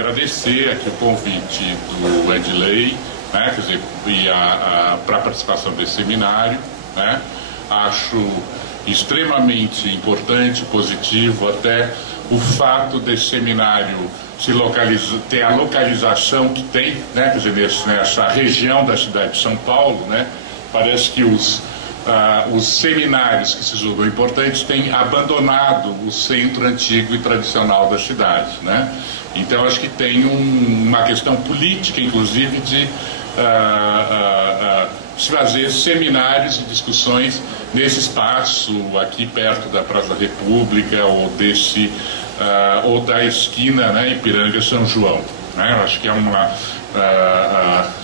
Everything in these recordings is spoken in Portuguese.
agradecer aqui o convite do Edley, né, quer dizer, para a participação desse seminário, né. Acho extremamente importante, positivo até o fato desse seminário ter a localização que tem, né, quer dizer, nessa região da cidade de São Paulo, né. Parece que os seminários que se julgam importantes têm abandonado o centro antigo e tradicional da cidade, né? Então acho que tem uma questão política, inclusive, de se fazer seminários e discussões nesse espaço aqui perto da Praça da República ou da esquina, né, Ipiranga-São João, né? Eu acho que é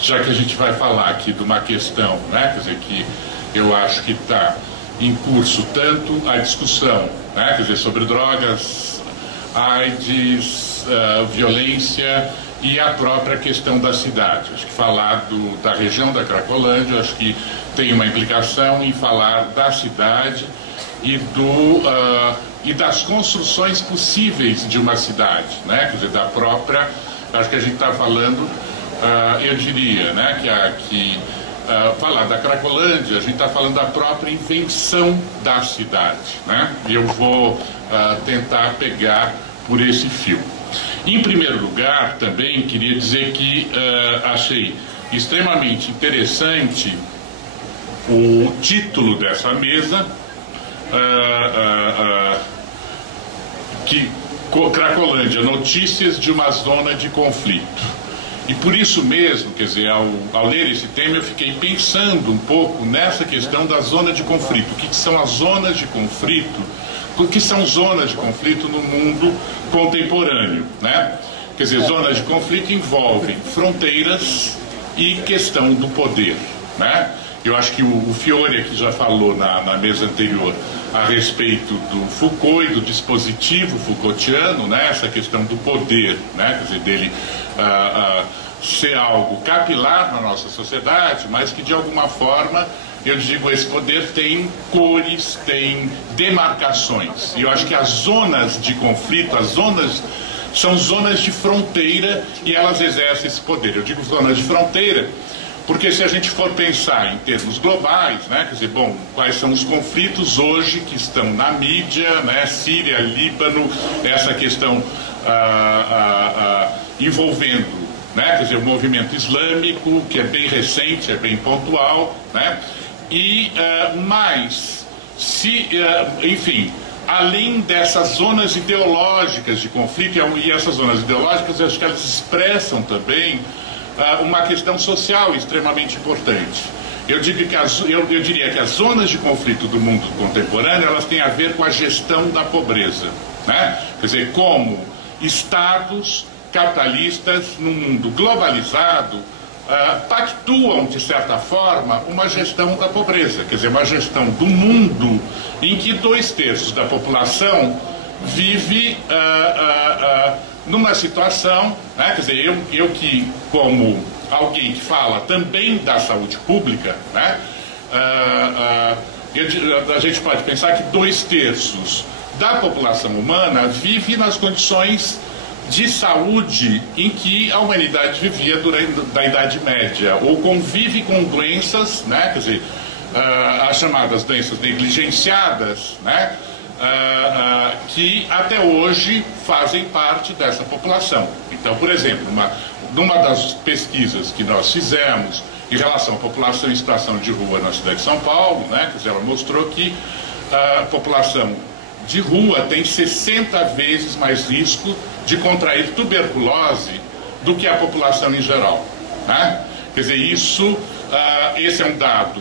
já que a gente vai falar aqui de uma questão, né, quer dizer, que eu acho que está em curso tanto a discussão, né, quer dizer, sobre drogas, AIDS, violência e a própria questão da cidade. Acho que falar da região da Cracolândia, acho que tem uma implicação em falar da cidade e das construções possíveis de uma cidade, né, quer dizer, da própria, acho que a gente está falando, eu diria, né, falar da Cracolândia, a gente está falando da própria invenção da cidade, né? E eu vou tentar pegar por esse fio. Em primeiro lugar, também queria dizer que achei extremamente interessante o título dessa mesa, Cracolândia, notícias de uma zona de conflito. E por isso mesmo, quer dizer, ao ler esse tema, eu fiquei pensando um pouco nessa questão da zona de conflito. O que são as zonas de conflito? O que são zonas de conflito no mundo contemporâneo, né? Quer dizer, zonas de conflito envolvem fronteiras e questão do poder, né? Eu acho que o Fiore aqui já falou na mesa anterior a respeito do Foucault e do dispositivo Foucaultiano, né? Essa questão do poder, né? Quer dizer, dele ser algo capilar na nossa sociedade, mas que de alguma forma, eu digo, esse poder tem cores, tem demarcações. E eu acho que as zonas de conflito, são zonas de fronteira e elas exercem esse poder. Eu digo zonas de fronteira porque se a gente for pensar em termos globais, né, quer dizer, bom, quais são os conflitos hoje que estão na mídia, né, Síria, Líbano, essa questão envolvendo, né, quer dizer, o movimento islâmico, que é bem recente, é bem pontual, né, e enfim, além dessas zonas ideológicas de conflito, e essas zonas ideológicas, eu acho que elas expressam também uma questão social extremamente importante. Eu diria que as zonas de conflito do mundo contemporâneo, elas têm a ver com a gestão da pobreza, né? Quer dizer, como estados capitalistas num mundo globalizado pactuam, de certa forma, uma gestão da pobreza, quer dizer, uma gestão do mundo em que 2/3 da população vive numa situação, né, quer dizer, eu que, como alguém que fala também da saúde pública, né, a gente pode pensar que 2/3 da população humana vive nas condições de saúde em que a humanidade vivia durante a Idade Média, ou convive com doenças, né, quer dizer, as chamadas doenças negligenciadas, né, que até hoje fazem parte dessa população. Então, por exemplo, numa das pesquisas que nós fizemos em relação à população em situação de rua na cidade de São Paulo, né, quer dizer, ela mostrou que a população de rua tem 60 vezes mais risco de contrair tuberculose do que a população em geral, né? Quer dizer, esse é um dado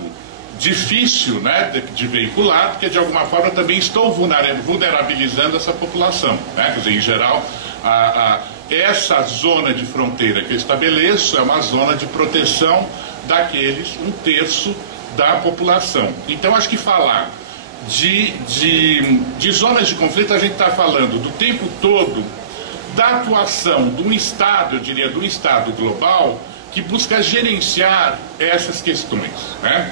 difícil, né, de veicular, porque de alguma forma também estou vulnerabilizando essa população, né? Quer dizer, em geral, essa zona de fronteira que eu estabeleço é uma zona de proteção daqueles 1/3 da população. Então, acho que falar de zonas de conflito, a gente está falando do tempo todo da atuação de um Estado, eu diria, de um Estado global, que busca gerenciar essas questões, né?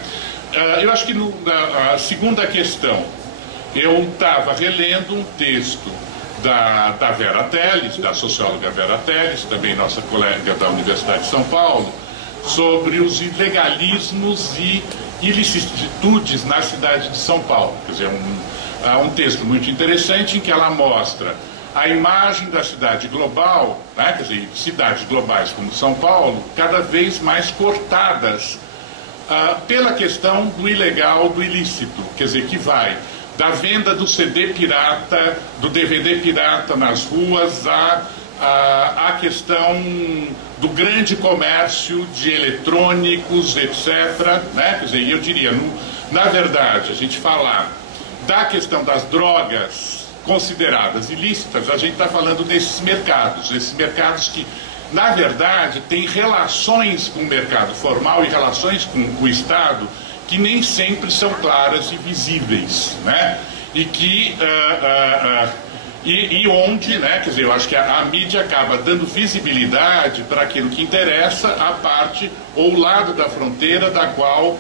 Eu acho que a segunda questão, eu estava relendo um texto da Vera Teles, da socióloga Vera Teles, também nossa colega da Universidade de São Paulo, sobre os ilegalismos e ilicitudes na cidade de São Paulo. Quer dizer, um texto muito interessante em que ela mostra a imagem da cidade global, né, quer dizer, cidades globais como São Paulo, cada vez mais cortadas pela questão do ilegal, do ilícito, quer dizer, que vai da venda do CD pirata, do DVD pirata nas ruas, a questão do grande comércio de eletrônicos, etc. Né? Quer dizer, eu diria, na verdade, a gente falar da questão das drogas consideradas ilícitas, a gente está falando desses mercados que, na verdade, têm relações com o mercado formal e relações com o Estado que nem sempre são claras e visíveis, né? E que onde, né, quer dizer, eu acho que a mídia acaba dando visibilidade para aquilo que interessa a parte ou o lado da fronteira da qual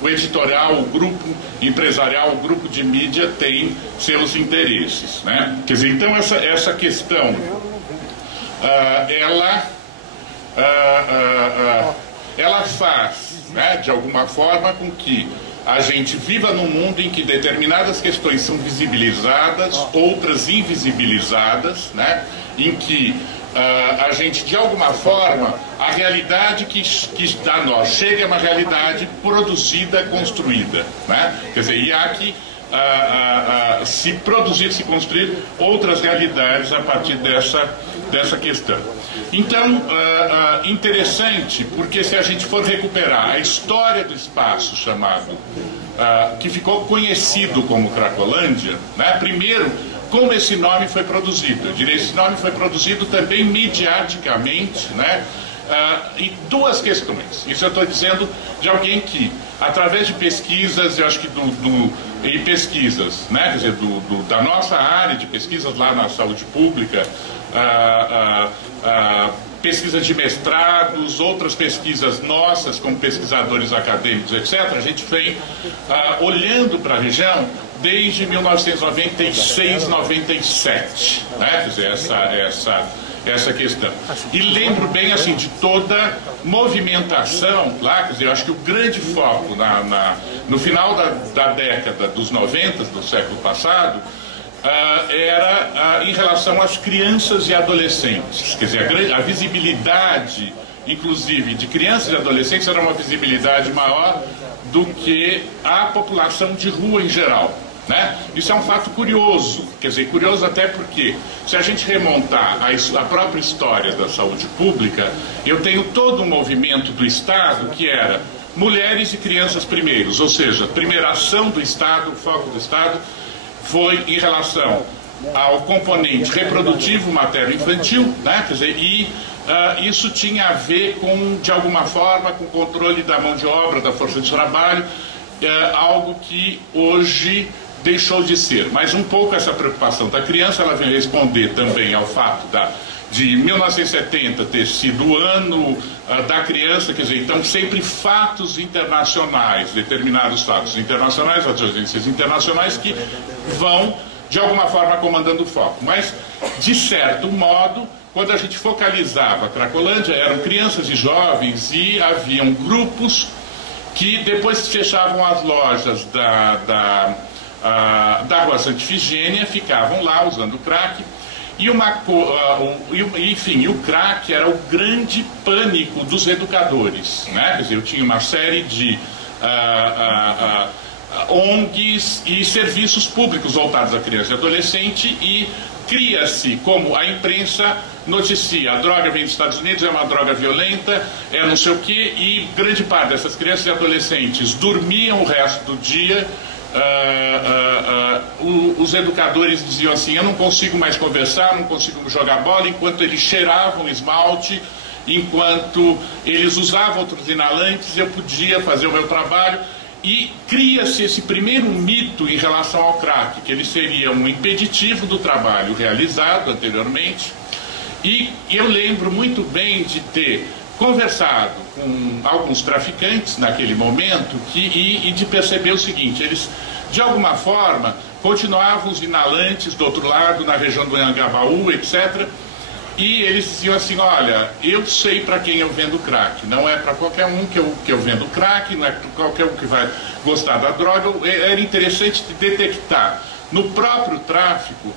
o editorial, o grupo empresarial, o grupo de mídia tem seus interesses, né? Quer dizer, então essa questão ela faz, né, de alguma forma, com que a gente viva num mundo em que determinadas questões são visibilizadas, outras invisibilizadas, né, em que a gente, de alguma forma, a realidade que a nós chega é uma realidade produzida, construída, né? Quer dizer, e há que se produzir, se construir outras realidades a partir dessa questão. Então, interessante, porque se a gente for recuperar a história do espaço chamado, que ficou conhecido como Cracolândia, né? Primeiro, como esse nome foi produzido. Eu diria, esse nome foi produzido também mediaticamente, né? E duas questões. Isso eu estou dizendo de alguém que, através de pesquisas, eu acho que e pesquisas, né? Quer dizer, da nossa área de pesquisas lá na saúde pública, pesquisas de mestrados, outras pesquisas nossas como pesquisadores acadêmicos, etc. A gente vem olhando para a região desde 1996, 97, né? Quer dizer, essa questão. E lembro bem, assim, de toda movimentação lá, quer dizer, eu acho que o grande foco no final da década dos 90, do século passado, era em relação às crianças e adolescentes. Quer dizer, a visibilidade, inclusive, de crianças e adolescentes era uma visibilidade maior do que a população de rua em geral, né? Isso é um fato curioso, quer dizer, curioso até porque, se a gente remontar a própria história da saúde pública, eu tenho todo um movimento do Estado que era mulheres e crianças primeiros, ou seja, a primeira ação do Estado, o foco do Estado, foi em relação ao componente reprodutivo materno-infantil, né? Quer dizer, isso tinha a ver com, de alguma forma, com o controle da mão de obra, da força de trabalho, algo que hoje deixou de ser. Mas um pouco essa preocupação da criança, ela vem responder também ao fato de 1970 ter sido o ano da criança, quer dizer, então sempre fatos internacionais, determinados fatos internacionais, as agências internacionais que vão, de alguma forma, comandando o foco. Mas, de certo modo, quando a gente focalizava a Cracolândia, eram crianças e jovens e haviam grupos que depois que fechavam as lojas da Rua Santa Ifigênia, ficavam lá usando crack. Enfim, o crack era o grande pânico dos educadores, né? Quer dizer, eu tinha uma série de ONGs e serviços públicos voltados à criança e adolescente, e cria-se, como a imprensa noticia, a droga vem dos Estados Unidos, é uma droga violenta, é não sei o quê, e grande parte dessas crianças e adolescentes dormiam o resto do dia. Os educadores diziam assim: eu não consigo mais conversar, não consigo jogar bola, enquanto eles cheiravam esmalte, enquanto eles usavam outros inalantes, eu podia fazer o meu trabalho. E cria-se esse primeiro mito em relação ao crack, que ele seria um impeditivo do trabalho realizado anteriormente. E eu lembro muito bem de ter conversado com alguns traficantes naquele momento e de perceber o seguinte: eles, de alguma forma, continuavam os inalantes do outro lado, na região do Anhangabaú, etc. E eles diziam assim: olha, eu sei para quem eu vendo crack, não é para qualquer um que eu vendo crack, não é para qualquer um que vai gostar da droga. Era interessante detectar no próprio tráfico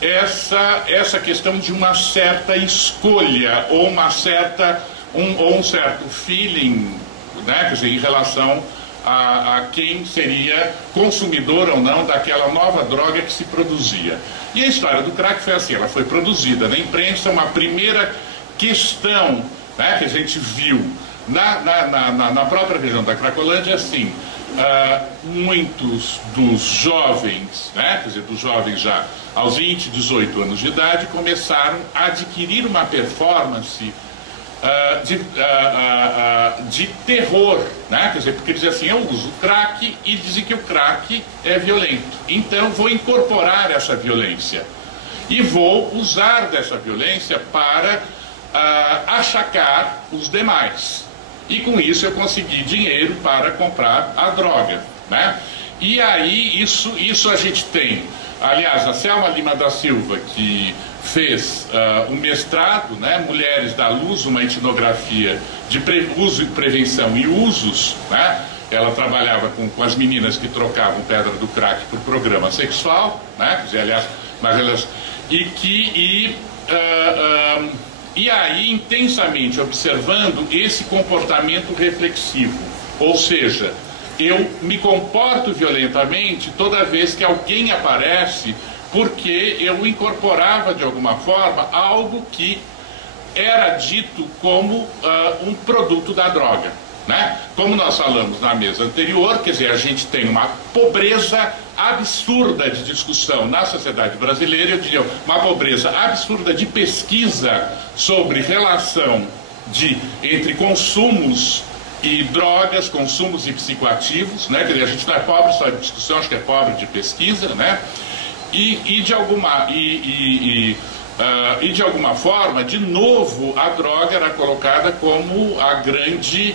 essa questão de uma certa escolha ou um certo feeling, né, quer dizer, em relação a quem seria consumidor ou não daquela nova droga que se produzia. E a história do crack foi assim: ela foi produzida na imprensa. Uma primeira questão, né, que a gente viu na própria região da Cracolândia, assim, muitos dos jovens, né, quer dizer, dos jovens já aos 20, 18 anos de idade, começaram a adquirir uma performance de terror, né? Quer dizer, porque dizia assim: eu uso crack, e dizem que o crack é violento, então vou incorporar essa violência e vou usar dessa violência para achacar os demais, e com isso eu consegui dinheiro para comprar a droga, né? E aí isso a gente tem, aliás, a Selma Lima da Silva, que fez um mestrado, né, Mulheres da Luz, uma etnografia de uso e prevenção e usos, né? Ela trabalhava com as meninas que trocavam pedra do crack por programa sexual, né? Quer dizer, aliás, mas elas e aí intensamente observando esse comportamento reflexivo, ou seja, eu me comporto violentamente toda vez que alguém aparece, porque eu incorporava de alguma forma algo que era dito como um produto da droga, né? Como nós falamos na mesa anterior, quer dizer, a gente tem uma pobreza absurda de discussão na sociedade brasileira, eu diria uma pobreza absurda de pesquisa sobre relação entre consumos e drogas, consumos e psicoativos, né? Quer dizer, a gente não é pobre só de discussão, acho que é pobre de pesquisa, né? E de alguma forma, de novo, a droga era colocada como a grande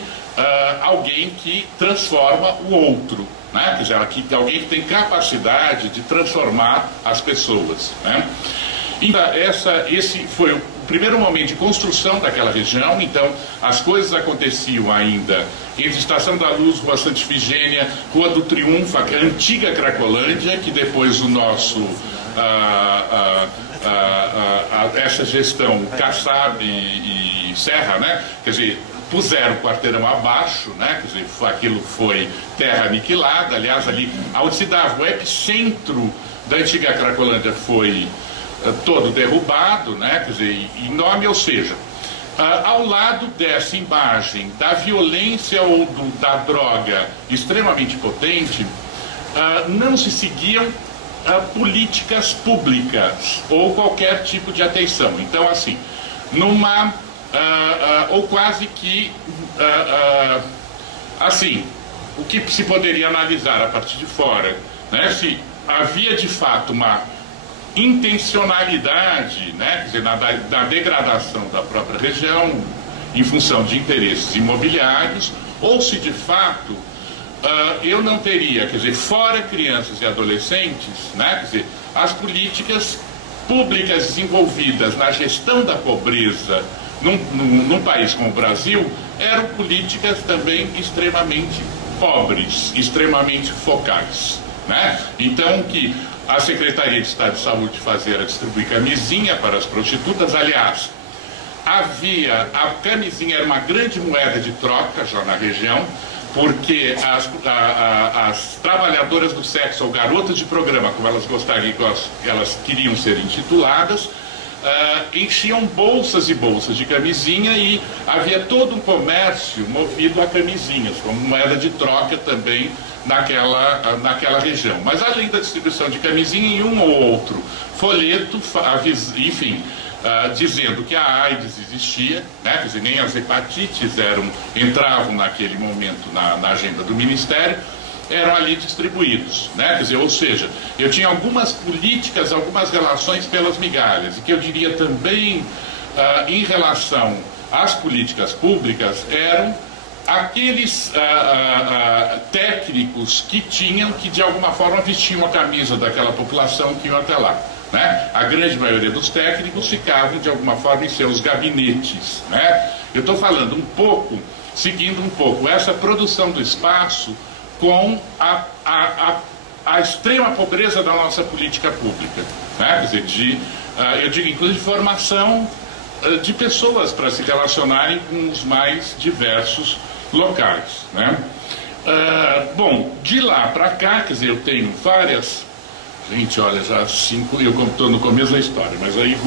alguém que transforma o outro, né? Quer dizer, alguém que tem capacidade de transformar as pessoas, né? Então, esse foi o primeiro momento de construção daquela região. Então, as coisas aconteciam ainda entre Estação da Luz, Rua Santa Ifigênia, Rua do Triunfo, a antiga Cracolândia, que depois o nosso essa gestão Kassab e Serra, né? Quer dizer, puseram o quarteirão abaixo, né? Quer dizer, aquilo foi terra aniquilada. Aliás, ali onde se dava o epicentro da antiga Cracolândia foi todo derrubado, né? Quer dizer, em nome, ou seja, ao lado dessa imagem da violência ou da droga extremamente potente, não se seguiam políticas públicas ou qualquer tipo de atenção. Então, assim, ou quase que assim, o que se poderia analisar a partir de fora, né? Se havia de fato uma intencionalidade, né, quer dizer, na degradação da própria região em função de interesses imobiliários, ou se de fato eu não teria, quer dizer, fora crianças e adolescentes, né, quer dizer, as políticas públicas desenvolvidas na gestão da pobreza num país como o Brasil eram políticas também extremamente pobres, extremamente focais, né? Então, que a Secretaria de Estado de Saúde fazia distribuir camisinha para as prostitutas. Aliás, a camisinha era uma grande moeda de troca já na região, porque as trabalhadoras do sexo, ou garotas de programa, como elas gostariam, elas queriam ser intituladas, enchiam bolsas e bolsas de camisinha, e havia todo um comércio movido a camisinhas, como moeda de troca também naquela região. Mas além da distribuição de camisinha, em um ou outro folheto, enfim, dizendo que a AIDS existia, né? Quer dizer, nem as hepatites entravam naquele momento na agenda do Ministério, eram ali distribuídos, né? Quer dizer, ou seja, eu tinha algumas políticas, algumas relações pelas migalhas, e que eu diria também em relação as políticas públicas eram aqueles técnicos que de alguma forma vestiam a camisa daquela população que iam até lá, né? A grande maioria dos técnicos ficavam de alguma forma em seus gabinetes, né? Eu estou falando um pouco, seguindo um pouco essa produção do espaço com a extrema pobreza da nossa política pública, né? Quer dizer, eu digo inclusive formação de pessoas para se relacionarem com os mais diversos locais, né? Bom, de lá para cá, quer dizer, eu tenho várias... Gente, olha, já 5, eu estou no começo da história, mas aí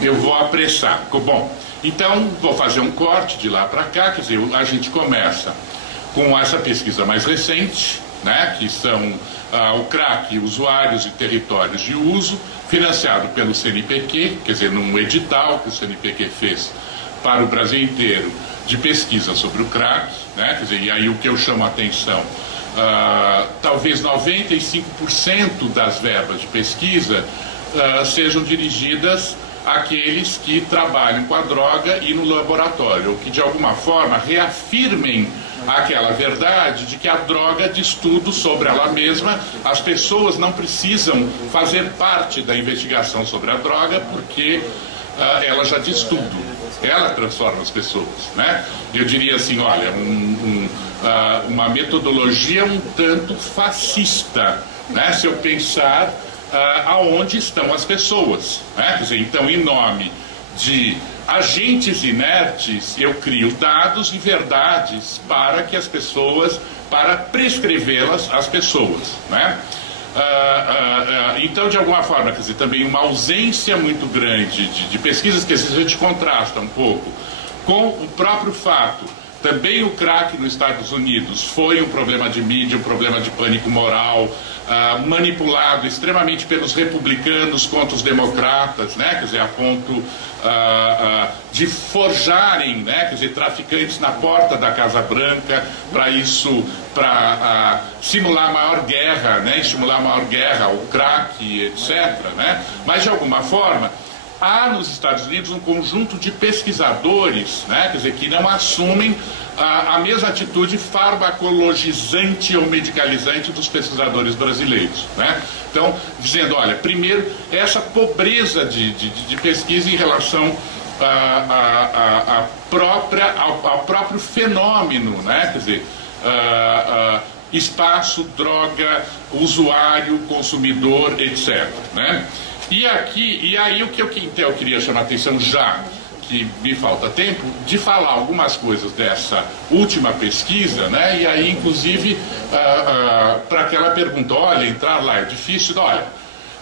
eu vou apressar. Bom, então vou fazer um corte de lá para cá, quer dizer, a gente começa com essa pesquisa mais recente, né, que são o CRAC, Usuários e Territórios de Uso, financiado pelo CNPq, quer dizer, num edital que o CNPq fez para o Brasil inteiro de pesquisa sobre o CRAC, né, quer dizer, e aí o que eu chamo a atenção, talvez 95% das verbas de pesquisa sejam dirigidas àqueles que trabalham com a droga e no laboratório, ou que de alguma forma reafirmem aquela verdade de que a droga diz tudo sobre ela mesma, as pessoas não precisam fazer parte da investigação sobre a droga porque ela já diz tudo. Ela transforma as pessoas, né? Eu diria assim, olha, uma metodologia um tanto fascista, né? Se eu pensar aonde estão as pessoas, né? Quer dizer, então, em nome de agentes inertes, eu crio dados e verdades para que as pessoas, para prescrevê-las às pessoas, né? Então, de alguma forma, quer dizer, também uma ausência muito grande de pesquisas que a gente contrasta um pouco com o próprio fato. Também o CRAC nos Estados Unidos foi um problema de mídia, um problema de pânico moral, manipulado extremamente pelos republicanos contra os democratas, né? Quer dizer, a ponto de forjarem, né? Quer dizer, traficantes na porta da Casa Branca para simular a maior guerra, né? Estimular a maior guerra, o crack, etc., né? Mas, de alguma forma, há nos Estados Unidos um conjunto de pesquisadores, né, quer dizer, que não assumem a mesma atitude farmacologizante ou medicalizante dos pesquisadores brasileiros, né? Então, dizendo, olha, primeiro, essa pobreza de pesquisa em relação ao próprio fenômeno, né? Quer dizer, espaço, droga, usuário, consumidor, etc., né? E aí o que eu queria chamar a atenção, já que me falta tempo, de falar algumas coisas dessa última pesquisa, né? E aí, inclusive, para aquela pergunta, olha, entrar lá é difícil, olha,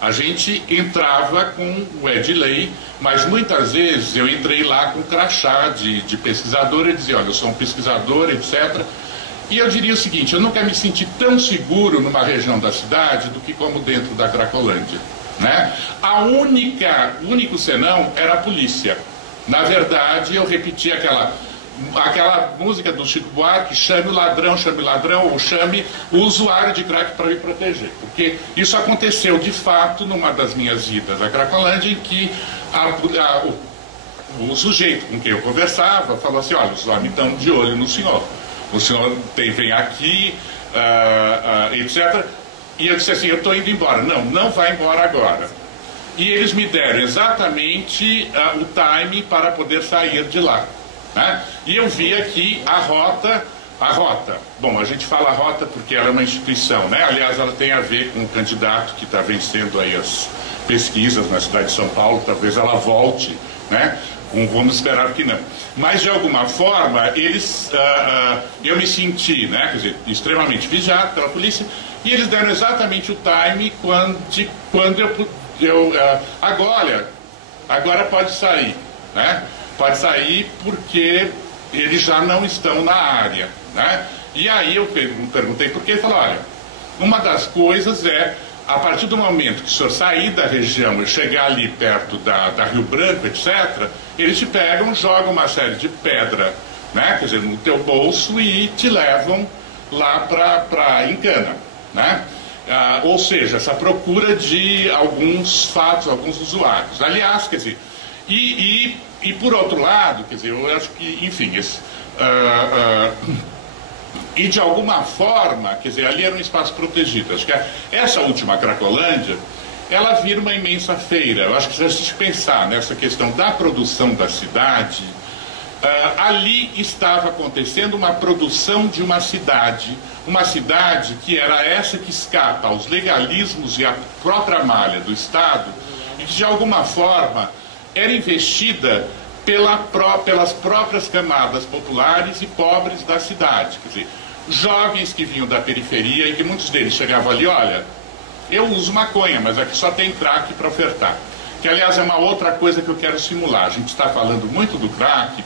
a gente entrava com o Edley, mas muitas vezes eu entrei lá com crachá de pesquisador e dizia, olha, eu sou um pesquisador, etc. E eu diria o seguinte, eu nunca me senti tão seguro numa região da cidade do que como dentro da Cracolândia, né? O único senão era a polícia. Na verdade, eu repeti aquela música do Chico Buarque, chame o ladrão, ou chame o usuário de crack para me proteger. Porque isso aconteceu de fato numa das minhas idas à Cracolândia, em que o sujeito com quem eu conversava falou assim, olha, os homens estão de olho no senhor. O senhor vem aqui, etc. E eu disse assim, eu estou indo embora. Não vai embora agora. E eles me deram exatamente o time para poder sair de lá, né? E eu vi aqui a rota. Bom, a gente fala rota porque ela é uma instituição, né? Aliás, ela tem a ver com o candidato que está vencendo aí as pesquisas na cidade de São Paulo. Talvez ela volte, né? Vamos esperar que não. Mas, de alguma forma, eu me senti, né, quer dizer, extremamente vigiado pela polícia, e eles deram exatamente o time quando agora pode sair, né? Pode sair porque eles já não estão na área, né? E aí eu perguntei por quê, ele falou, olha, uma das coisas é, a partir do momento que o senhor sair da região e chegar ali perto da Rio Branco, etc., eles te pegam, jogam uma série de pedra, né, quer dizer, no teu bolso e te levam lá para Encana, né? Ou seja, essa procura de alguns fatos, alguns usuários. Aliás, quer dizer, E por outro lado, quer dizer, eu acho que, enfim, e de alguma forma, quer dizer, ali era um espaço protegido. Acho que essa última Cracolândia, ela vira uma imensa feira. Eu acho que se a gente pensar nessa questão da produção da cidade, ali estava acontecendo uma produção de uma cidade que era essa que escapa aos legalismos e à própria malha do Estado, e que de alguma forma era investida pelas próprias camadas populares e pobres da cidade. Quer dizer, jovens que vinham da periferia e que muitos deles chegavam ali, olha, eu uso maconha, mas aqui só tem crack para ofertar. Que, aliás, é uma outra coisa que eu quero simular. A gente está falando muito do crack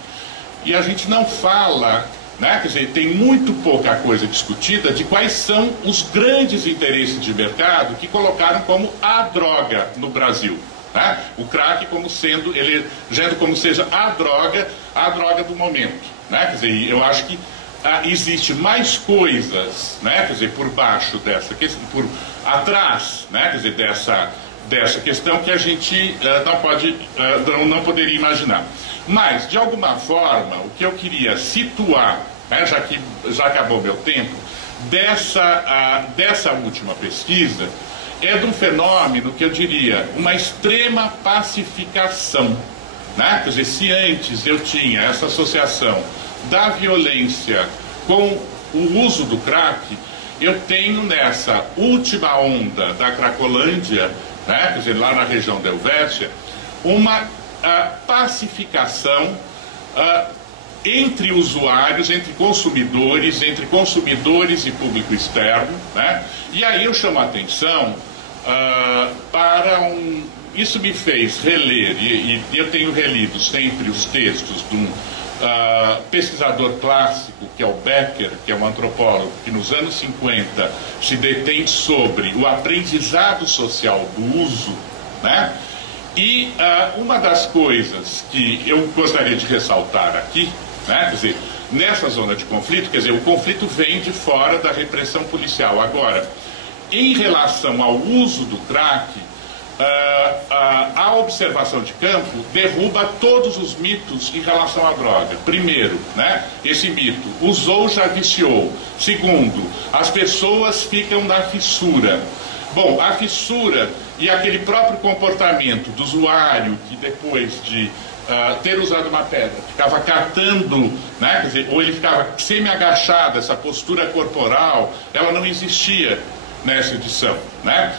e a gente não fala, né? Quer dizer, tem muito pouca coisa discutida de quais são os grandes interesses de mercado que colocaram como a droga no Brasil. Né? O crack como sendo, elegendo como seja a droga do momento. Né? Quer dizer, eu acho que existe mais coisas, né? Quer dizer, por baixo dessa questão, por atrás, né? Quer dizer, dessa questão que a gente não poderia imaginar. Mas, de alguma forma, o que eu queria situar, né, já acabou meu tempo, dessa última pesquisa, é de um fenômeno que eu diria, uma extrema pacificação. Né? Quer dizer, se antes eu tinha essa associação da violência com o uso do crack, eu tenho nessa última onda da Cracolândia, né, quer dizer, lá na região da Helvétia, uma pacificação entre usuários, entre consumidores e público externo. Né? E aí eu chamo a atenção para isso me fez reler, e eu tenho relido sempre os textos de um pesquisador clássico, que é o Becker, que é um antropólogo que nos anos 50 se detém sobre o aprendizado social do uso, né? E uma das coisas que eu gostaria de ressaltar aqui, né? Quer dizer, nessa zona de conflito, quer dizer, o conflito vem de fora da repressão policial. Agora, em relação ao uso do crack, a observação de campo derruba todos os mitos em relação à droga. Primeiro, né, esse mito, usou, já viciou. Segundo, as pessoas ficam na fissura. Bom, a fissura e aquele próprio comportamento do usuário que depois de ter usado uma pedra ficava catando, né, quer dizer, ou ele ficava semi-agachado, essa postura corporal, ela não existia nessa edição, né?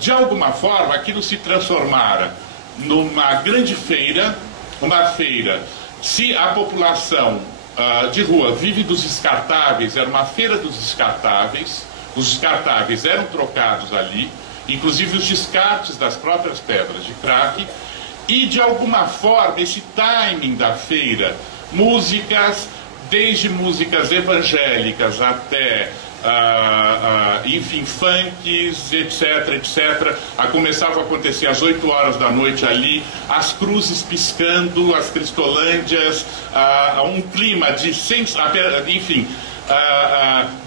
De alguma forma aquilo se transformara numa grande feira, uma feira, se a população de rua vive dos descartáveis, era uma feira dos descartáveis, os descartáveis eram trocados ali, inclusive os descartes das próprias pedras de crack, e de alguma forma esse timing da feira, músicas, desde músicas evangélicas até enfim, funks, etc. Começava a acontecer às 8 horas da noite ali, as cruzes piscando, as cristolândias, um clima de enfim,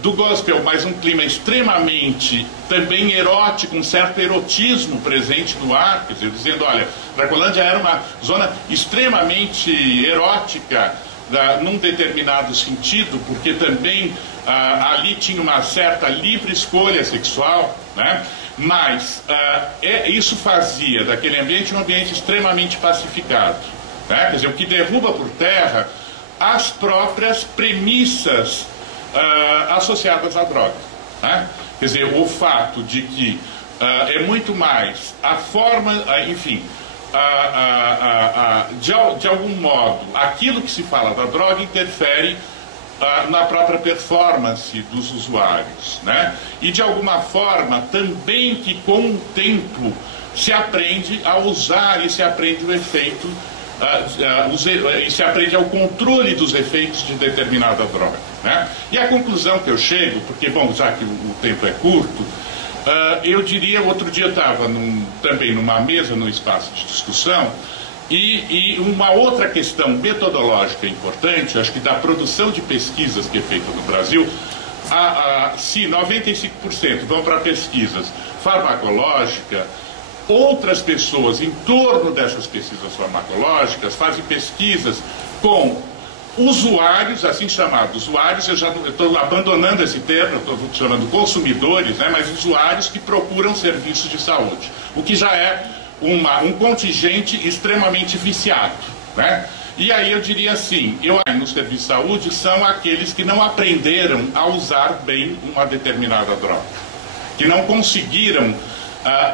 do gospel, mas um clima extremamente também erótico, um certo erotismo presente no ar, quer dizer, dizendo, olha, Cracolândia era uma zona extremamente erótica, num determinado sentido, porque também ali tinha uma certa livre escolha sexual, né? Mas isso fazia daquele ambiente um ambiente extremamente pacificado, né? Quer dizer, o que derruba por terra as próprias premissas associadas à droga, né? Quer dizer, o fato de que é muito mais a forma, enfim, de algum modo, aquilo que se fala da droga interfere na própria performance dos usuários, né? E de alguma forma também que com o tempo se aprende a usar e se aprende o efeito, e se aprende ao controle dos efeitos de determinada droga, né? E a conclusão que eu chego, porque, bom, já que o tempo é curto, eu diria, outro dia eu estava também numa mesa, num espaço de discussão, e uma outra questão metodológica importante, acho que da produção de pesquisas que é feita no Brasil, se 95% vão para pesquisas farmacológicas, outras pessoas em torno dessas pesquisas farmacológicas fazem pesquisas com usuários, assim chamados usuários, eu estou abandonando esse termo, eu estou chamando consumidores, né, mas usuários que procuram serviços de saúde, o que já é um contingente extremamente viciado, né? E aí eu diria assim, no serviço de saúde são aqueles que não aprenderam a usar bem uma determinada droga, que não conseguiram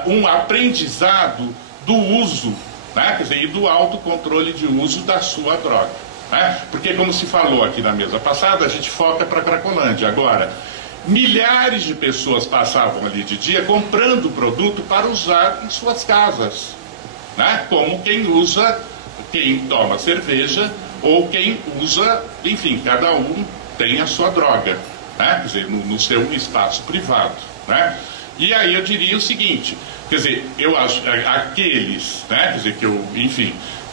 um aprendizado do uso, né, quer dizer, e do autocontrole de uso da sua droga, né? Porque, como se falou aqui na mesa passada, a gente foca para a Cracolândia. Agora, milhares de pessoas passavam ali de dia comprando produto para usar em suas casas, né? Como quem toma cerveja ou quem usa, enfim, cada um tem a sua droga, né? Quer dizer, no seu espaço privado, né? E aí eu diria o seguinte, quer dizer, eu acho aqueles, né, quer dizer,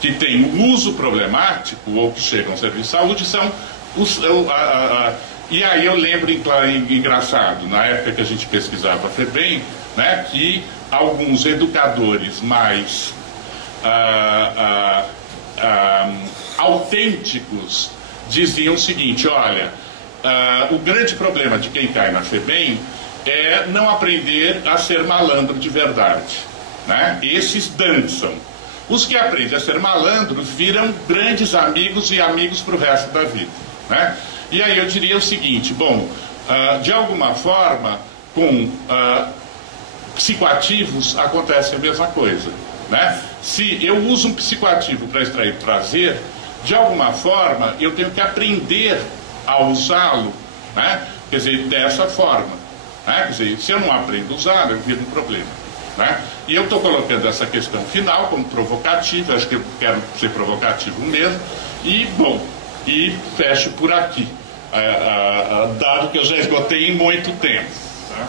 que tem um uso problemático ou que chegam ao serviço de saúde são e aí eu lembro, engraçado, na época que a gente pesquisava a FEBEM, né, que alguns educadores mais autênticos diziam o seguinte, olha, o grande problema de quem cai na FEBEM é não aprender a ser malandro de verdade, né? Esses dançam. Os que aprendem a ser malandros viram grandes amigos e amigos para o resto da vida, né? E aí eu diria o seguinte, bom, de alguma forma, com psicoativos acontece a mesma coisa, né? Se eu uso um psicoativo para extrair prazer, de alguma forma eu tenho que aprender a usá-lo, né? Quer dizer, dessa forma. Quer dizer, se eu não aprendo a usar, eu viro um problema, né? E eu estou colocando essa questão final como provocativa, acho que eu quero ser provocativo mesmo, e, bom, e fecho por aqui, dado que eu já esgotei em muito tempo, tá?